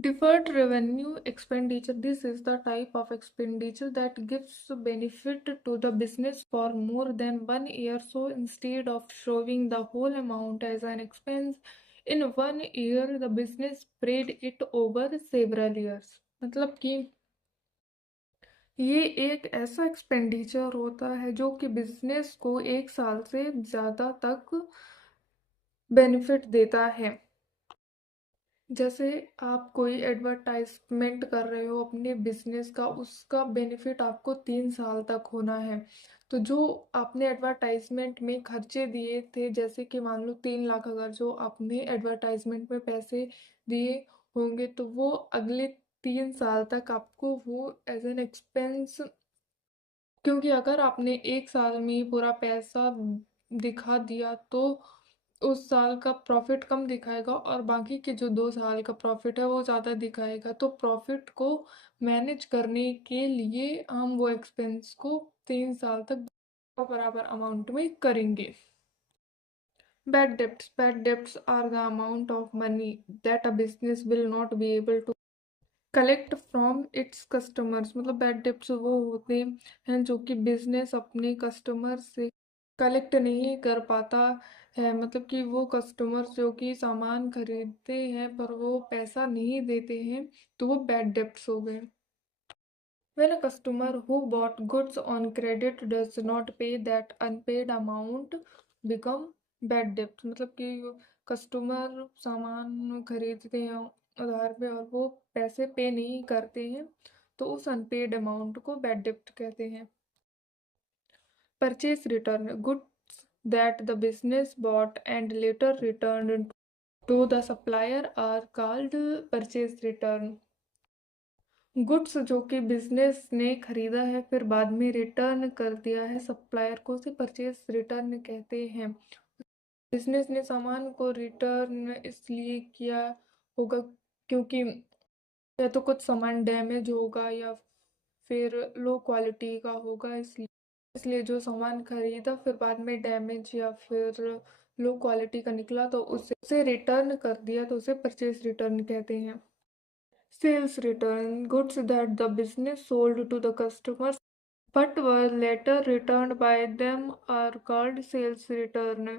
Deferred revenue expenditure. This is the type of expenditure that gives benefit to the business for more than 1 year. So instead of showing the whole amount as an expense in 1 year, the business spread it over several years. मतलब कि ये एक ऐसा expenditure होता है जो कि business को 1 साल से ज़्यादा तक बेनिफिट देता है। जैसे आप कोई एडवर्टाइजमेंट कर रहे हो अपने बिजनेस का, उसका बेनिफिट आपको 3 साल तक होना है। तो जो आपने एडवर्टाइजमेंट में खर्चे दिए थे, जैसे कि मान लो 3 लाख अगर जो आपने एडवर्टाइजमेंट में पैसे दिए होंगे, तो वो अगले 3 साल तक आपको वो एज एन एक्सपेंस, क्योंकि अगर आपने 1 साल में ही पूरा पैसा दिखा दिया तो उस साल का प्रॉफिट कम दिखाएगा और बाकी के जो 2 साल का प्रॉफिट है वो ज़्यादा दिखाएगा। तो प्रॉफिट को मैनेज करने के लिए हम वो एक्सपेंस को 3 साल तक बराबर अमाउंट में करेंगे। Bad debts. Bad debts are the amount of money that a business will not be able to collect from its customers. मतलब बैड डेब्ट्स वो होते हैं जो कि बिजनेस अपने कस्टमर से कलेक्ट नहीं कर पाता है। मतलब कि वो कस्टमर्स जो कि सामान खरीदते हैं पर वो पैसा नहीं देते हैं, तो वो बैड डेब्ट्स हो गए। When a customer who bought goods on credit does not pay, that unpaid amount become bad debt। मतलब कि कस्टमर सामान खरीदते हैं उधार पे और वो पैसे पे नहीं करते हैं, तो उस अनपेड अमाउंट को बैड डेब्ट कहते हैं। Purchase return. Goods that the business bought and later return to the supplier are called purchase return. Goods जो कि बिजनेस ने खरीदा है फिर बाद में रिटर्न कर दिया है सप्लायर को, उसे परचेज रिटर्न कहते हैं। बिजनेस ने सामान को रिटर्न इसलिए किया होगा क्योंकि या तो कुछ सामान डैमेज होगा या फिर लो क्वालिटी का होगा, इसलिए इसलिए जो सामान खरीदा फिर बाद में डैमेज या फिर लो क्वालिटी का निकला तो उसे रिटर्न कर दिया, तो उसे परचेज रिटर्न कहते हैं। Sales return. Goods that the business sold to the customers but were later returned by them are called sales return।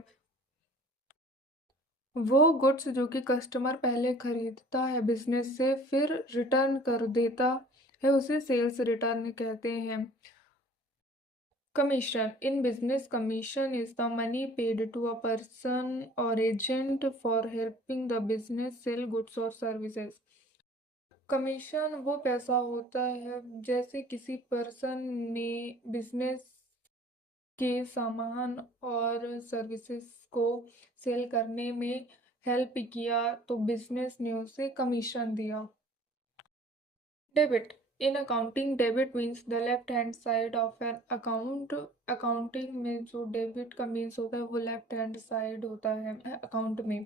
वो गुड्स जो कि कस्टमर पहले खरीदता है बिजनेस से फिर रिटर्न कर देता है, उसे सेल्स रिटर्न कहते हैं। Commission. In business, commission is the money paid to a person or agent for helping the business sell goods or services। Commission वो पैसा होता है जैसे किसी पर्सन ने बिजनेस के सामान और सर्विसेज को सेल करने में हेल्प किया तो बिजनेस ने उसे कमीशन दिया। Debit. In accounting, debit means the left hand side of an account. Accounting में जो डेबिट का मीन्स होता है वो लेफ्ट हैंड साइड होता है अकाउंट में।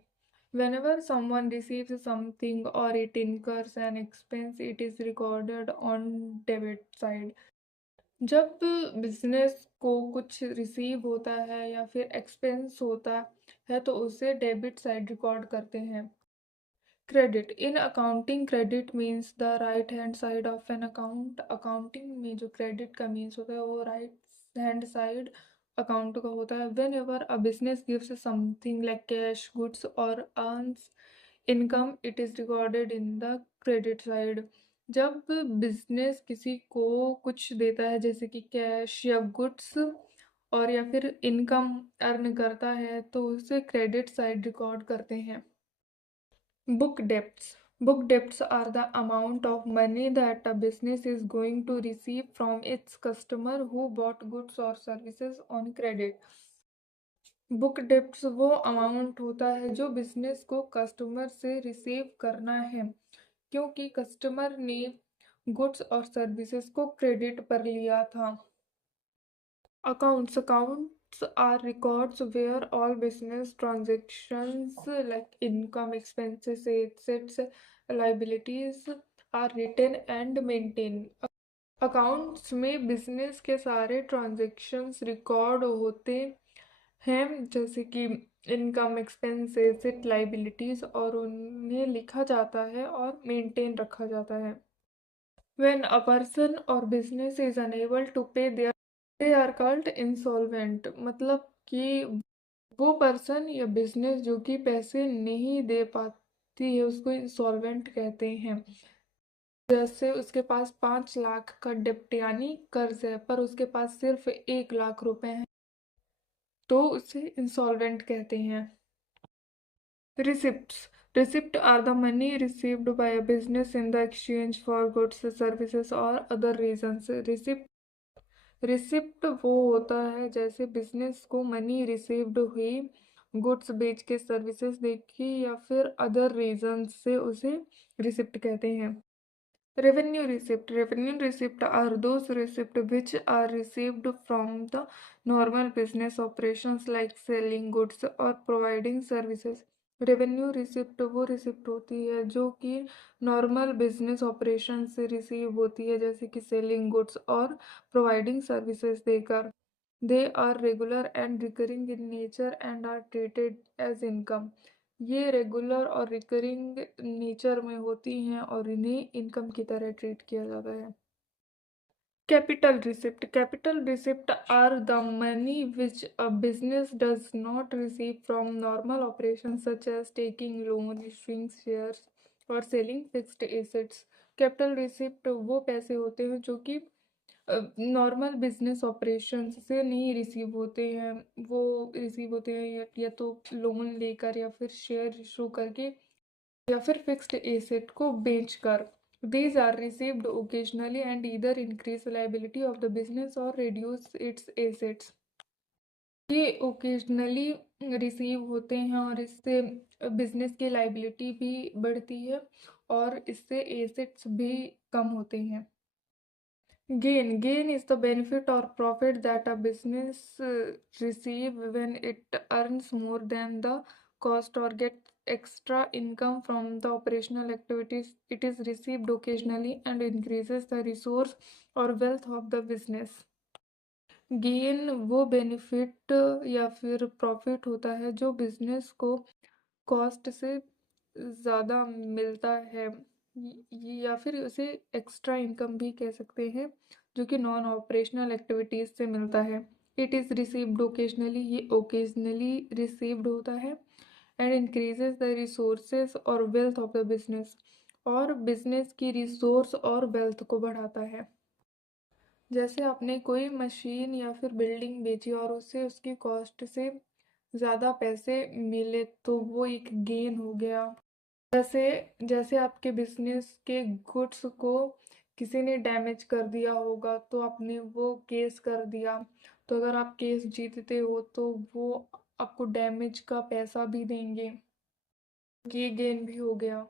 Whenever someone receives something or it incurs an expense, it is recorded on debit side। जब बिजनेस को कुछ रिसीव होता है या फिर एक्सपेंस होता है तो उसे डेबिट साइड रिकॉर्ड करते हैं। Credit. In accounting, credit means the right hand side of an account. Accounting में जो क्रेडिट का मीन्स होता है वो राइट हैंड साइड अकाउंट का होता है। Whenever a business gives something like cash, goods और earns income, it is recorded in the credit side. जब बिजनेस किसी को कुछ देता है जैसे कि कैश या गुड्स और या फिर इनकम अर्न करता है तो उसे क्रेडिट साइड रिकॉर्ड करते हैं। Book debts. Book debts are the amount of money that a business is going to receive from its customer who bought goods or services on credit। Book debts वो amount होता है जो business को customer से receive करना है क्योंकि customer ने गुड्स और सर्विसेज को क्रेडिट पर लिया था। Accounts. Accounts are records where all business transactions like income, expenses, assets, liabilities are written and maintained। Accounts में बिजनेस के सारे ट्रांजैक्शंस रिकॉर्ड होते हैं जैसे कि इनकम, एक्सपेंस, एसेट, लाइबिलिटीज और उन्हें लिखा जाता है और मेंटेन रखा जाता है। When a person or business is unable to pay their they are called insolvent। मतलब कि वो पर्सन या बिजनेस जो कि पैसे नहीं दे पाती है उसको इंसॉल्वेंट कहते हैं। जैसे उसके पास 5 लाख का डेप्ट यानी कर्ज है पर उसके पास सिर्फ 1 लाख रुपए हैं तो उसे इंसॉल्वेंट कहते हैं। Receipts. Receipts are the money received by a business in the exchange for goods, services or other reasons। Receipt वो होता है जैसे बिजनेस को मनी रिसीव्ड हुई, गुड्स बेच के, सर्विसेज देखी या फिर अदर रीजन से उसे रिसिप्ट कहते हैं। Revenue receipt. Revenue receipt are those receipts which are received from the normal business operations like selling goods or providing services। Revenue receipt वो रिसिप्ट होती है जो कि नॉर्मल बिजनेस ऑपरेशन से रिसीव होती है जैसे कि सेलिंग गुड्स और प्रोवाइडिंग सर्विसेज देकर। They are regular and recurring in nature and are treated as income. ये रेगुलर और रिकरिंग नेचर में होती हैं और इन्हें इनकम की तरह ट्रीट किया जाता है। Capital receipt. Capital receipt are the money which a business does not receive from normal operation such as taking loan, issuing shares और selling fixed assets. Capital receipt वो पैसे होते हैं जो कि नॉर्मल बिजनेस ऑपरेशन से नहीं रिसीव होते हैं। वो रिसीव होते हैं या तो लोन लेकर या फिर शेयर इशू करके या फिर फिक्स्ड एसेट को बेचकर। These are received occasionally and either increase liability of the business or reduce its assets। ये ओकेजनली रिसीव होते हैं और इससे बिजनेस की लाइबिलिटी भी बढ़ती है और इससे एसेट्स भी कम होते हैं। Gain is the benefit or profit that a business receive when it earns more than the cost or get extra income from the operational activities। It is received occasionally and increases the resource or wealth of the business। Gain वो benefit या फिर profit होता है जो business को cost से ज़्यादा मिलता है या फिर उसे एक्स्ट्रा इनकम भी कह सकते हैं जो कि नॉन ऑपरेशनल एक्टिविटीज़ से मिलता है। It is received occasionally. ये ओकेजनली रिसीव्ड होता है एंड इंक्रीजेज द रिसोर्सेज और वेल्थ ऑफ द बिजनेस और बिजनेस की रिसोर्स और वेल्थ को बढ़ाता है। जैसे आपने कोई मशीन या फिर बिल्डिंग बेची और उससे उसकी कॉस्ट से ज़्यादा पैसे मिले तो वो एक गेन हो गया। जैसे जैसे आपके बिजनेस के गुड्स को किसी ने डैमेज कर दिया होगा तो आपने वो केस कर दिया, तो अगर आप केस जीतते हो तो वो आपको डैमेज का पैसा भी देंगे। ये गेन भी हो गया।